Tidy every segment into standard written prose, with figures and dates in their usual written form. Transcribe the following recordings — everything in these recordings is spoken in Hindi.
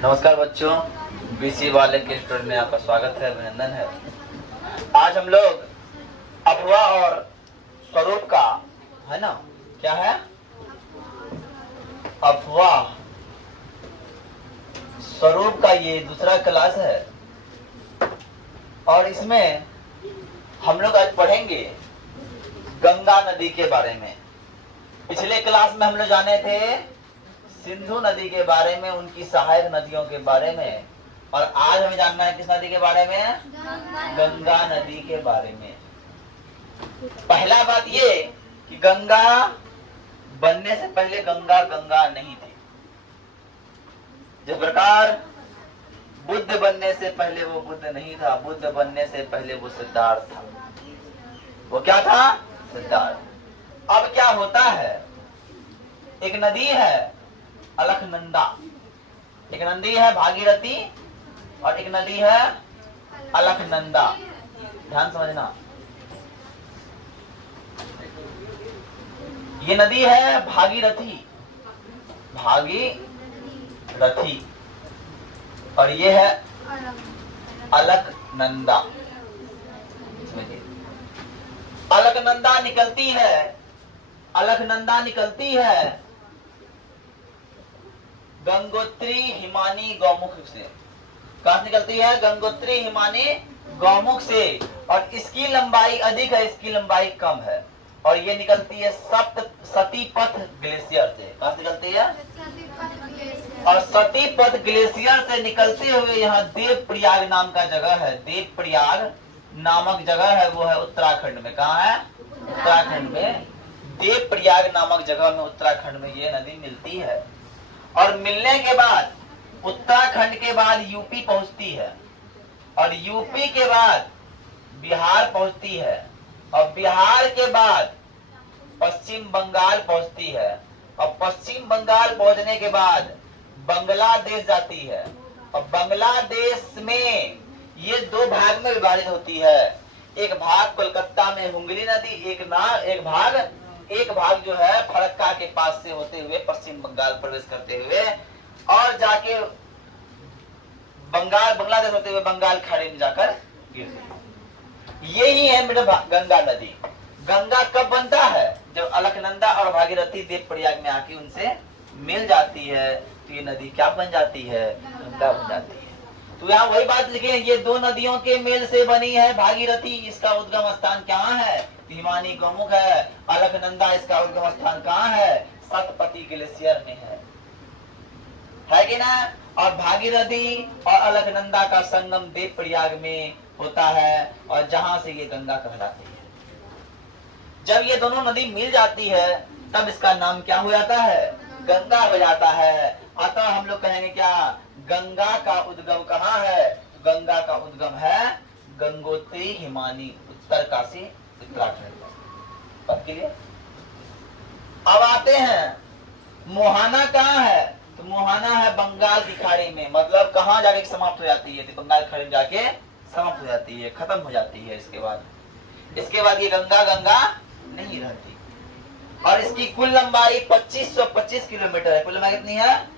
नमस्कार बच्चों, बीसी वाले के स्टूडेंट में आपका स्वागत है, अभिनंदन है। आज हम लोग अफवाह और स्वरूप का, है ना, क्या है, अफवाह स्वरूप का ये दूसरा क्लास है। और इसमें हम लोग आज पढ़ेंगे गंगा नदी के बारे में। पिछले क्लास में हम लोग जाने थे सिंधु नदी के बारे में, उनकी सहायक नदियों के बारे में, और आज हमें जानना है किस नदी के बारे में, गंगा नदी के बारे में। पहला बात ये कि गंगा बनने से पहले गंगा गंगा नहीं थी। जिस प्रकार बुद्ध बनने से पहले वो बुद्ध नहीं था, बुद्ध बनने से पहले वो सिद्धार्थ था। वो क्या था? सिद्धार्थ। अब क्या होता है, एक नदी है अलकनंदा, एक नदी है भागीरथी और एक नदी है अलकनंदा। ध्यान समझना, ये नदी है भागीरथी, भागीरथी, और ये है अलकनंदा। अलकनंदा निकलती है, अलकनंदा निकलती है गंगोत्री हिमानी गौमुख से। कहां निकलती है? गंगोत्री हिमानी गौमुख से। और इसकी लंबाई अधिक है, इसकी लंबाई कम है। और ये निकलती है सतीपथ ग्लेशियर से। कहां से निकलती है? और सतीपथ ग्लेशियर से निकलते हुए यहाँ देवप्रयाग नाम का जगह है, देवप्रयाग नामक जगह है, वो है उत्तराखंड में। कहाँ है? उत्तराखंड में देवप्रयाग नामक जगह में, उत्तराखंड में ये नदी मिलती है। और मिलने के बाद उत्तराखंड के बाद यूपी पहुंचती है, और यूपी के बाद बिहार पहुंचती है, और बिहार के बाद पश्चिम बंगाल पहुंचती है, और पश्चिम बंगाल पहुंचने के बाद बांग्लादेश जाती है। और बांग्लादेश में ये दो भाग में विभाजित होती है। एक भाग कोलकाता में हुगली नदी, एक भाग जो है फरक्का के पास से होते हुए पश्चिम बंगाल प्रवेश करते हुए और जाके बांग्लादेश होते हुए बंगाल खाड़ी में जाकर गिरती। यही है मेरा गंगा नदी। गंगा कब बनता है? जब अलकनंदा और भागीरथी देवप्रयाग में आके उनसे मिल जाती है, तो ये नदी क्या बन जाती है? गंगा बन जाती है। तो यहाँ वही बात लिखे, ये दो नदियों के मेल से बनी है भागीरथी। इसका उद्गम स्थान कहाँ है? हिमानी गौमुख है। अलकनंदा इसका उद्गम स्थान कहाँ है? सतपति ग्लेशियर में है कि ना? और भागीरथी और अलकनंदा का संगम देवप्रयाग में होता है, और जहां से ये गंगा कहलाती है। जब ये दोनों नदी मिल जाती है तब इसका नाम क्या हो जाता है? गंगा हो जाता है। अतः हम लोग कहेंगे क्या? गंगा का उद्गम कहाँ है? गंगा का उद्गम है गंगोत्री हिमानी, उत्तरकाशी, उत्तराखंड। अब आते हैं मोहाना कहाँ है? तो मोहाना है बंगाल की खाड़ी में। मतलब कहाँ जाके समाप्त हो जाती है? तो बंगाल खाड़ी में जाके समाप्त हो जाती है, खत्म हो जाती है। इसके बाद ये गंगा गंगा नहीं रहती। और इसकी कुल लंबाई 2525 किलोमीटर है। कुल लंबाई कितनी है?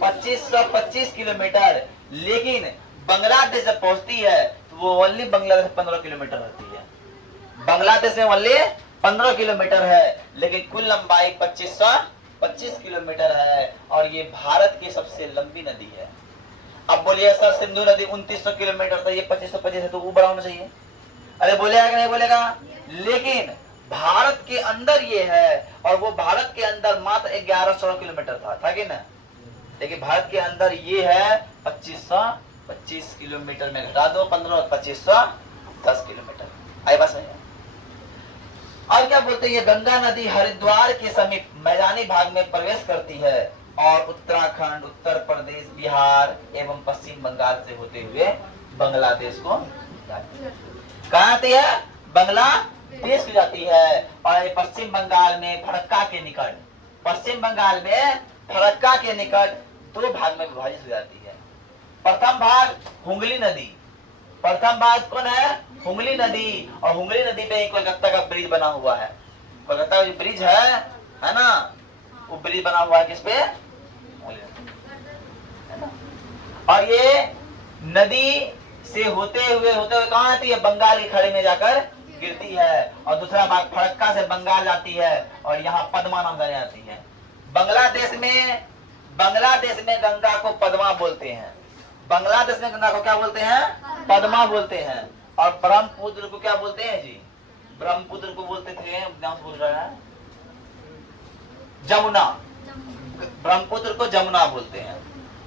2525 किलोमीटर। लेकिन बांग्लादेश जब पहुंचती है तो वो ओनली बांग्लादेश 15 किलोमीटर रहती है। बांग्लादेश में ओनली 15 किलोमीटर है, लेकिन कुल लंबाई 2525 किलोमीटर है। और ये भारत की सबसे लंबी नदी है। अब बोलिए सर, सिंधु नदी 2900 किलोमीटर था, ये 2525 है, तो वो बड़ा होना चाहिए। अरे बोलेगा कि नहीं बोलेगा? लेकिन भारत के अंदर ये है, और वो भारत के अंदर मात्र 1100 किलोमीटर था कि ना? लेकिन भारत के अंदर ये है 2525 किलोमीटर में घटा दो 15, 2510 किलोमीटर। आई बात है? और क्या बोलते हैं, ये गंगा नदी हरिद्वार के समीप मैदानी भाग में प्रवेश करती है और उत्तराखंड, उत्तर प्रदेश, बिहार एवं पश्चिम बंगाल से होते हुए बांग्लादेश को जाती है। कहाँ आती है? बांग्लादेश को जाती है। और पश्चिम बंगाल में फरक्का के निकट, पश्चिम बंगाल में फरक्का के निकट दो भाग में विभाजित हो जाती है। प्रथम भाग हुगली नदी, प्रथम भाग कौन है? हुगली नदी। और हुगली नदी पे ही कोलकाता का ब्रिज बना हुआ है। कोलकाता का जो ब्रिज है ना, वो ब्रिज बना हुआ है किस पे? और ये नदी से होते हुए कहाँ आती है? बंगाल की खाड़ी में जाकर गिरती है। और दूसरा भाग फरक्का से बंगाल जाती है और यहाँ पद्मा नाम से आती है। बांग्लादेश में गंगा को पद्मा बोलते हैं। बांग्लादेश में गंगा को क्या बोलते हैं? पद्मा बोलते हैं। और ब्रह्मपुत्र को क्या बोलते हैं जी? ब्रह्मपुत्र को बोलते थे, नाम बोल रहा है जमुना। ब्रह्मपुत्र को जमुना बोलते हैं।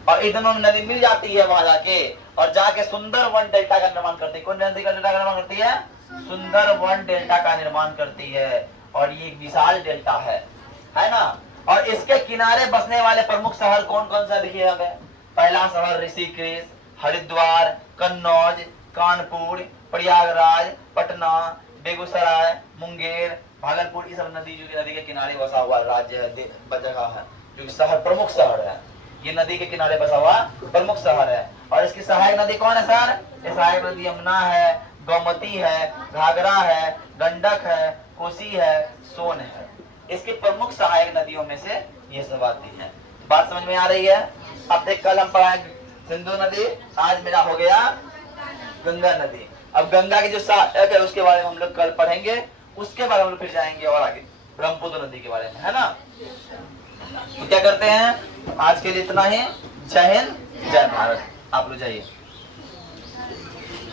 और इन दोनों में नदी मिल जाती है वहां जाके, और जाके सुंदरवन डेल्टा का निर्माण करती है। कौन नदी का डेल्टा का निर्माण करती है? सुंदरवन डेल्टा का निर्माण करती है। और ये एक विशाल डेल्टा है ना। और इसके किनारे बसने वाले प्रमुख शहर कौन कौन सा देखिए हमें। पहला शहर ऋषिकेश, हरिद्वार, कन्नौज, कानपुर, प्रयागराज, पटना, बेगूसराय, मुंगेर, भागलपुर, ये सब नदी जो कि नदी के किनारे बसा हुआ राज्य है, जगह है, जो शहर प्रमुख शहर है। ये नदी के किनारे बसा हुआ प्रमुख शहर है। और इसकी सहायक नदी कौन है सर? ये सहायक नदी यमुना है, गोमती है, घाघरा है, गंडक है, कोसी है, सोन है। इसकी प्रमुख सहायक नदियों में से ये सब आती है। बात समझ में आ रही है? अब देख, कल हम पढ़ाए सिंधु नदी, आज मेरा हो गया गंगा नदी। अब गंगा की जो सहायक है उसके बारे में हम लोग कल पढ़ेंगे। उसके बाद हम लोग फिर जाएंगे और आगे ब्रह्मपुत्र नदी के बारे में, है ना। तो क्या करते हैं, आज के लिए इतना ही। जय हिंद, जय भारत। आप लोग जाइए।